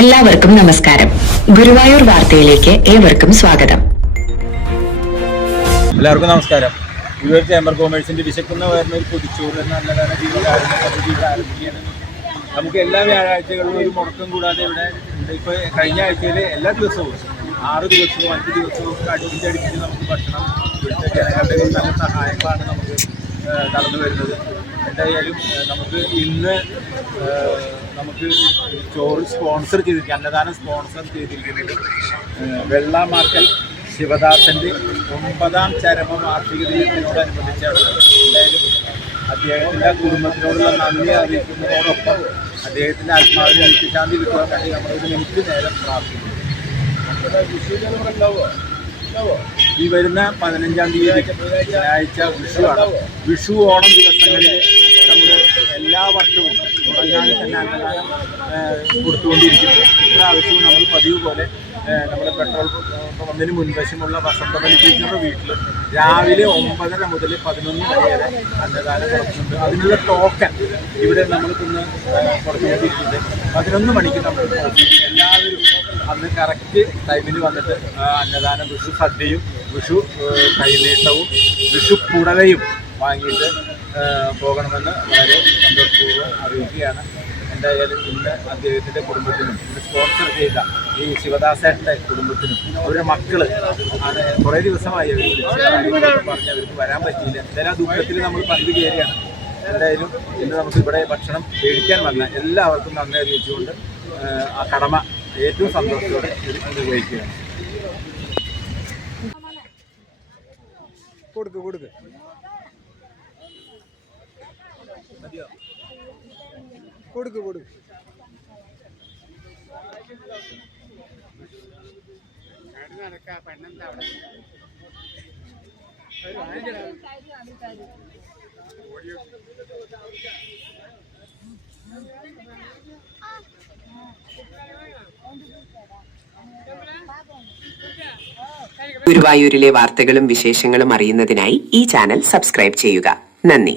എല്ലാവർക്കും നമസ്കാരം. ഗുരുവായൂർ വാർത്തയിലേക്ക് ഏവർക്കും സ്വാഗതം. എല്ലാവർക്കും നമസ്കാരം. ഗുരുവായൂർ ചേംബർ കോമേഴ്സിന്റെ വിശക്കുന്ന വരുന്ന ഒരു പൊതിച്ചോറ് എന്ന നല്ലതാണ് ജീവകാരുണ്യ പദ്ധതി ആരംഭിക്കുന്നത്. നമുക്ക് എല്ലാ വ്യാഴാഴ്ചകളിലും ഒരു മുടക്കം കൂടാതെ ഇവിടെ ഇപ്പോൾ കഴിഞ്ഞ ആഴ്ചയിൽ എല്ലാ ദിവസവും 6 ദിവസവും 5 ദിവസവും ഒക്കെ അടുപ്പിച്ച് നമുക്ക് ഭക്ഷണം ഇവിടുത്തെ ജനങ്ങളുടെ നല്ല സഹായങ്ങളാണ് നമുക്ക് നടന്നു വരുന്നത്. എന്തായാലും നമുക്ക് ഇന്ന് നമുക്ക് ചോറ് സ്പോൺസർ ചെയ്തിരിക്കുക, അന്നദാനം സ്പോൺസർ ചെയ്തിരിക്കുന്നത് വെള്ളാമാർക്കൽ ശിവദാസൻ്റെ 9ാം ചരമ വാർഷിക ദിനത്തിനോടനുബന്ധിച്ചാണ്. എന്തായാലും അദ്ദേഹത്തിൻ്റെ കുടുംബത്തിനോടുള്ള നന്ദി അറിയിക്കുന്നതോടൊപ്പം അദ്ദേഹത്തിൻ്റെ ആത്മാവിനെ നിത്യശാന്തി കിട്ടുവാൻ വേണ്ടി നമ്മളൊരു മിനിറ്റ് നേരം പ്രാർത്ഥിക്കുന്നു. ഈ വരുന്ന 15-ാം തീയതി ശനിയാഴ്ച വിഷുവാണ്. വിഷു ഓണം ദിവസങ്ങളിൽ നമ്മൾ എല്ലാ വർഷവും തുടങ്ങാതെ തന്നെ അന്നദാനം കൊടുത്തുകൊണ്ടിരിക്കുന്നു. ഇപ്രാവശ്യവും നമ്മൾ പതിവ് പോലെ നമ്മുടെ പെട്രോൾ പമ്പിന് മുൻവശമുള്ള വസന്തമലി ടീച്ചറുടെ വീട്ടിൽ രാവിലെ 9:30 മുതൽ 11 വരെ അന്നദാനം നടത്തുന്നുണ്ട്. അതിനുള്ള ടോക്കൺ ഇവിടെ നമ്മൾക്കിന്ന് കൊടുത്തുകൊണ്ടിരിക്കുന്നത്. 11 മണിക്ക് നമ്മൾ എല്ലാവരും അന്ന് കറക്റ്റ് ടൈമിൽ വന്നിട്ട് അന്നദാനം വിഷു സദ്യയും വിഷു കൈനീട്ടവും വിഷു പുടവയും വാങ്ങിയിട്ട് പോകണമെന്ന് വളരെ സന്തോഷപൂർവ്വം അറിയിക്കുകയാണ്. എന്തായാലും ഇന്ന് അദ്ദേഹത്തിൻ്റെ കുടുംബത്തിനും ഇത് സ്പോൺസർ ചെയ്ത ഈ ശിവദാസേട്ടൻ്റെ കുടുംബത്തിനും അവരുടെ മക്കൾ ആണ് കുറേ ദിവസമായി അവർ പറഞ്ഞ് അവർക്ക് വരാൻ പറ്റിയില്ല. എന്തായാലും ആ ദുഃഖത്തിൽ നമ്മൾ പങ്കുചേരുകയാണ്. എന്തായാലും ഇന്ന് നമുക്ക് ഇവിടെ ഭക്ഷണം മേടിക്കാൻ വന്ന എല്ലാവർക്കും നന്ദി അറിയിച്ചുകൊണ്ട് ആ കടമ ഏറ്റവും സന്തോഷത്തോടെ നിർവഹിക്കുകയാണ്. കൊടുക്ക് കൊടുക്ക് കൊടുക്ക് കൊടുക്ക് ഗുരുവായൂരിലെ വാർത്തകളും വിശേഷങ്ങളും അറിയുന്നതിനായി ഈ ചാനൽ സബ്സ്ക്രൈബ് ചെയ്യുക. നന്ദി.